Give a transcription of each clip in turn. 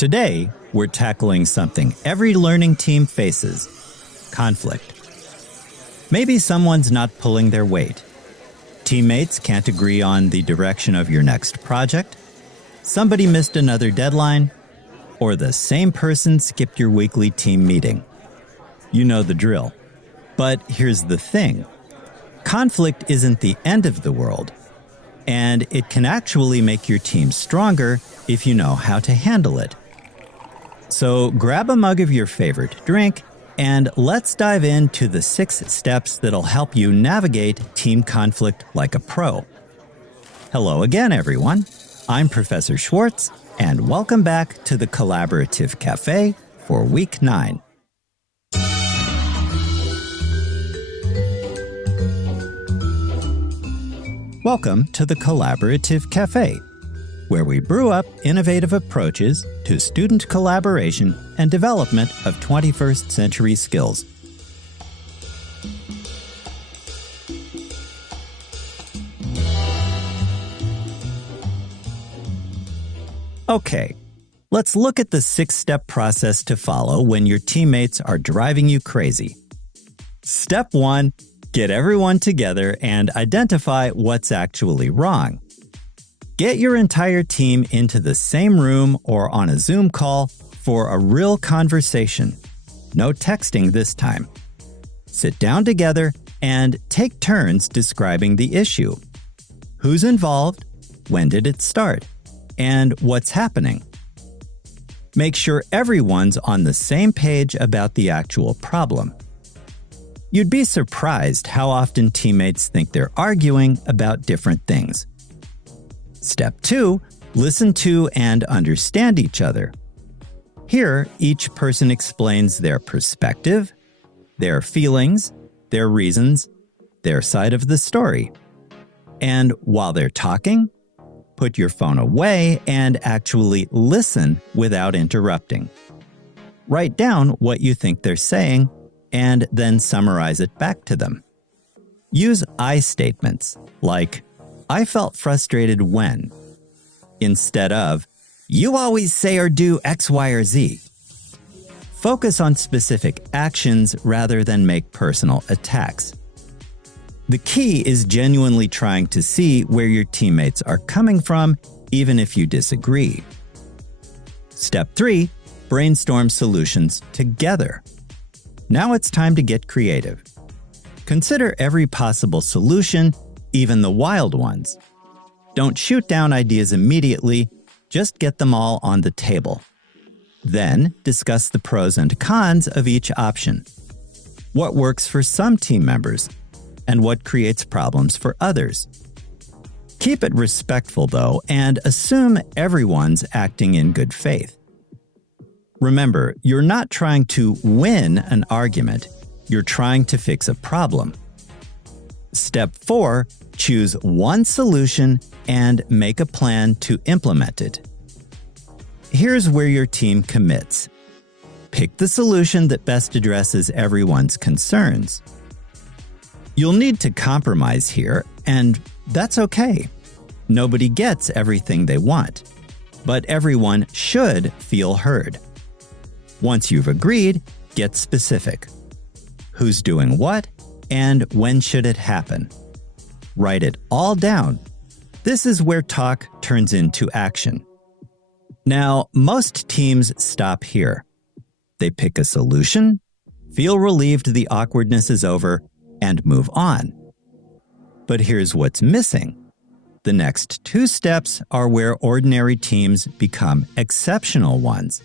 Today, we're tackling something every learning team faces: conflict. Maybe someone's not pulling their weight. Teammates can't agree on the direction of your next project. Somebody missed another deadline, or the same person skipped your weekly team meeting. You know the drill. But here's the thing. Conflict isn't the end of the world, and it can actually make your team stronger if you know how to handle it. So grab a mug of your favorite drink, and let's dive into the 6 steps that'll help you navigate team conflict like a pro. Hello again, everyone. I'm Professor Schwartz, and welcome back to the Collaborative Café for Week 9. Welcome to the Collaborative Café, where we brew up innovative approaches to student collaboration and development of 21st century skills. Okay, let's look at the 6-step process to follow when your teammates are driving you crazy. Step 1, get everyone together and identify what's actually wrong. Get your entire team into the same room or on a Zoom call for a real conversation. No texting this time. Sit down together and take turns describing the issue. Who's involved? When did it start? And what's happening? Make sure everyone's on the same page about the actual problem. You'd be surprised how often teammates think they're arguing about different things. Step 2, listen to and understand each other. Here, each person explains their perspective, their feelings, their reasons, their side of the story. And while they're talking, put your phone away and actually listen without interrupting. Write down what you think they're saying and then summarize it back to them. Use I statements like, "I felt frustrated when," instead of, "You always say or do X, Y, or Z." Focus on specific actions rather than make personal attacks. The key is genuinely trying to see where your teammates are coming from, even if you disagree. Step 3, brainstorm solutions together. Now it's time to get creative. Consider every possible solution, even the wild ones. Don't shoot down ideas immediately, just get them all on the table. Then discuss the pros and cons of each option. What works for some team members, and what creates problems for others. Keep it respectful, though, and assume everyone's acting in good faith. Remember, you're not trying to win an argument, you're trying to fix a problem. Step 4, choose one solution and make a plan to implement it. Here's where your team commits. Pick the solution that best addresses everyone's concerns. You'll need to compromise here, and that's okay. Nobody gets everything they want, but everyone should feel heard. Once you've agreed, get specific. Who's doing what? And when should it happen? Write it all down. This is where talk turns into action. Now, most teams stop here. They pick a solution, feel relieved the awkwardness is over, and move on. But here's what's missing. The next 2 steps are where ordinary teams become exceptional ones.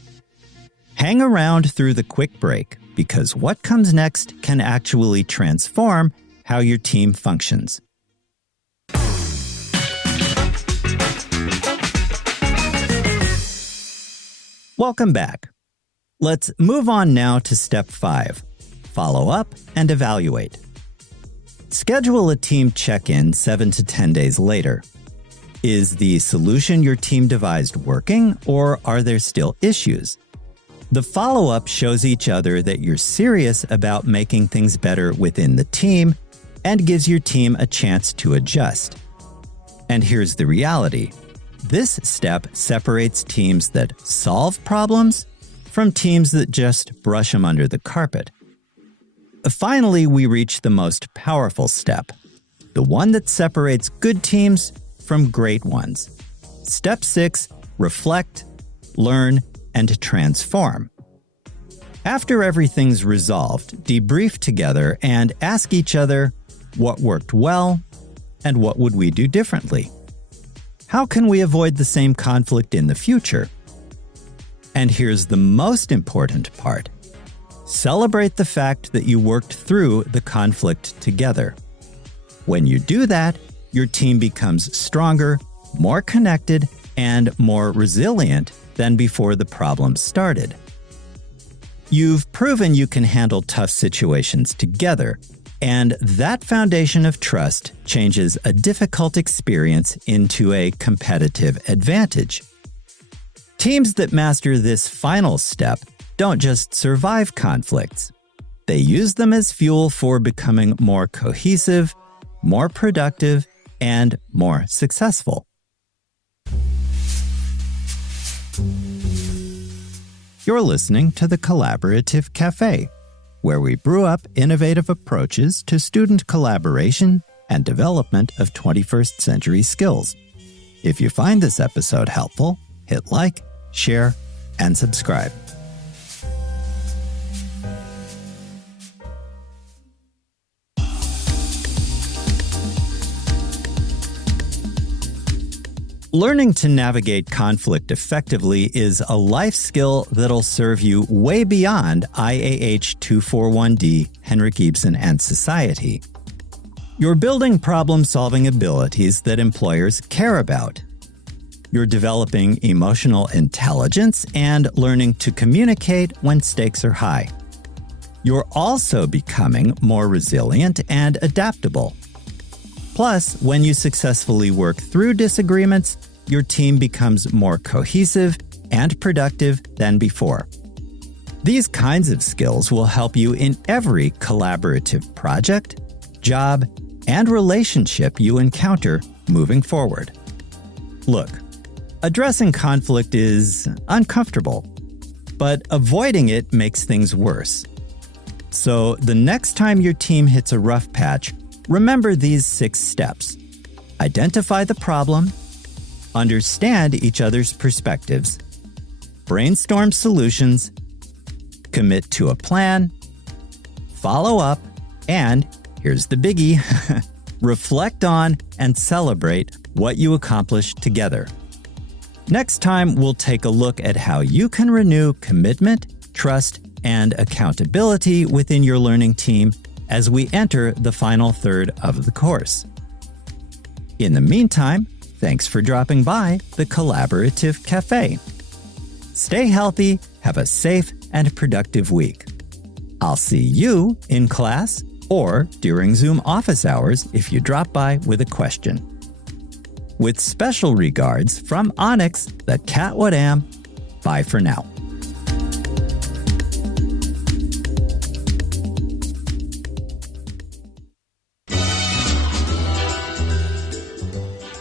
Hang around through the quick break, because what comes next can actually transform how your team functions. Welcome back. Let's move on now to step 5, follow up and evaluate. Schedule a team check-in 7 to 10 days later. Is the solution your team devised working, or are there still issues? The follow-up shows each other that you're serious about making things better within the team and gives your team a chance to adjust. And here's the reality. This step separates teams that solve problems from teams that just brush them under the carpet. Finally, we reach the most powerful step, the one that separates good teams from great ones. Step 6, reflect, learn, and transform. After everything's resolved, debrief together and ask each other what worked well and what would we do differently. How can we avoid the same conflict in the future? And here's the most important part. Celebrate the fact that you worked through the conflict together. When you do that, your team becomes stronger, more connected, and more resilient than before the problem started. You've proven you can handle tough situations together, and that foundation of trust changes a difficult experience into a competitive advantage. Teams that master this final step don't just survive conflicts. They use them as fuel for becoming more cohesive, more productive, and more successful. You're listening to the Collaborative Café, where we brew up innovative approaches to student collaboration and development of 21st century skills. If you find this episode helpful, hit like, share, and subscribe. Learning to navigate conflict effectively is a life skill that'll serve you way beyond IAH 241D, Henrik Ibsen, and society. You're building problem-solving abilities that employers care about. You're developing emotional intelligence and learning to communicate when stakes are high. You're also becoming more resilient and adaptable. Plus, when you successfully work through disagreements, your team becomes more cohesive and productive than before. These kinds of skills will help you in every collaborative project, job, and relationship you encounter moving forward. Look, addressing conflict is uncomfortable, but avoiding it makes things worse. So the next time your team hits a rough patch, remember these 6 steps. Identify the problem, understand each other's perspectives, brainstorm solutions, commit to a plan, follow up, and, here's the biggie, reflect on and celebrate what you accomplished together. Next time, we'll take a look at how you can renew commitment, trust, and accountability within your learning team as we enter the final third of the course. In the meantime, thanks for dropping by the Collaborative Café. Stay healthy, have a safe and productive week. I'll see you in class or during Zoom office hours if you drop by with a question. With special regards from Onyx, the cat what am. Bye for now.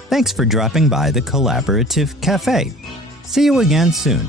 Thanks for dropping by the Collaborative Café. See you again soon.